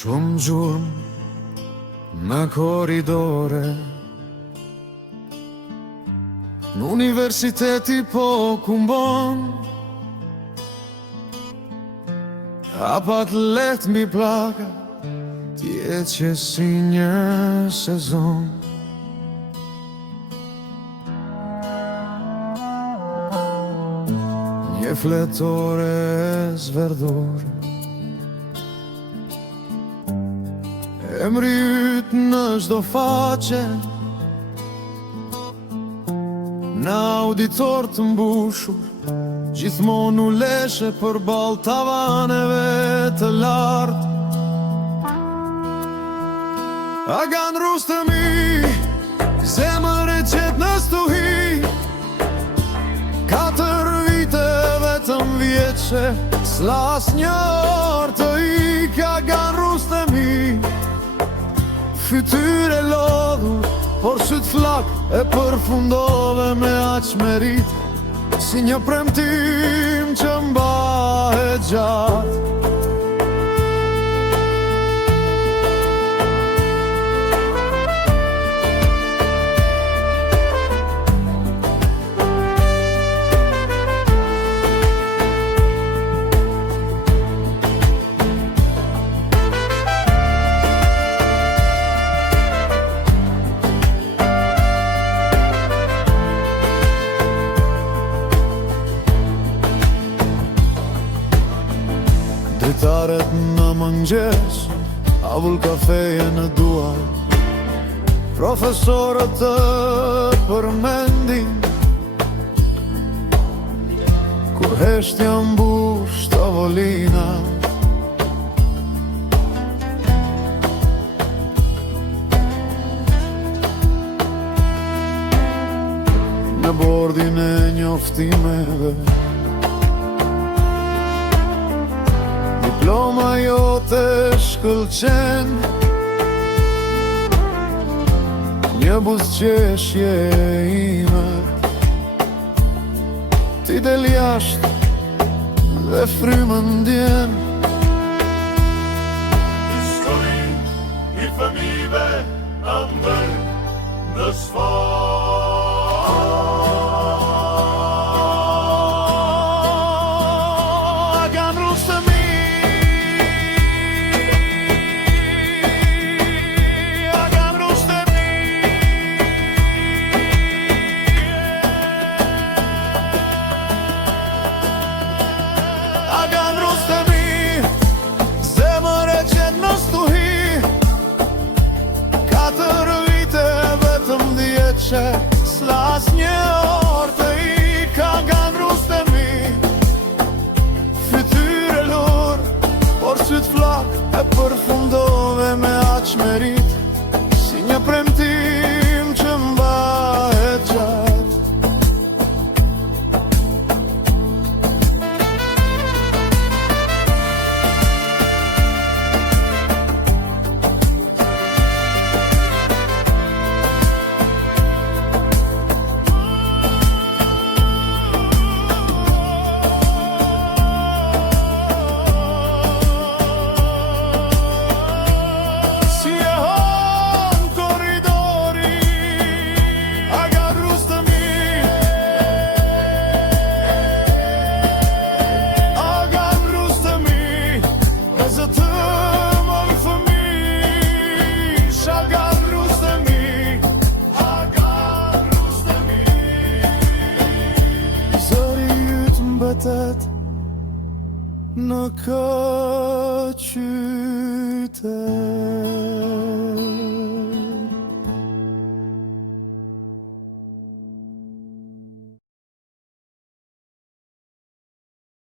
Shumë gjurmë në koridore, në universiteti po kumbon, hapat let mbi plaka, t'je që si një sezon. Një fletore zverdore, emri yt në çdo faqe, në auditor të mbushur, gjithmonë u leshe përballë tavaneve të lartë. Agan Rustemi, zemër e qetë në stuhi, 4 vite vetëm vjeqe, s'las një orë të ik. Agan Rustemi, fytyre lodhur, por syt flak e përfundove me aq merit, si një premtim që mbahet gjatë. Dritaret në mëngjes, avull kafeje në duar, profesorët të përmendin, kur heshtja mbush tavolina. Në bordin e njoftimeve, diploma jote shkëlqen, një buzëqeshje ime, ti del jashtë dhe frymën ndjen. Histori I fëmijëve ëmbël në sfar. Agan Rustemi, Agan Rustemi, Agan Rustemi, zemër e qenë në stuhi, 4 vite vetëm vjeqe, s'las një orë të ik. Agan Rustemi, fytyre lur, por syt flak e përfundove me aq merit, si një premtim që mbahet gjatë. Si e hon korridori, Agan Rustemi, Agan Rustemi, me zë të mëllë fëmish. Agan Rustemi, Agan Rustemi, zëri yt mbetet në këtë qytet.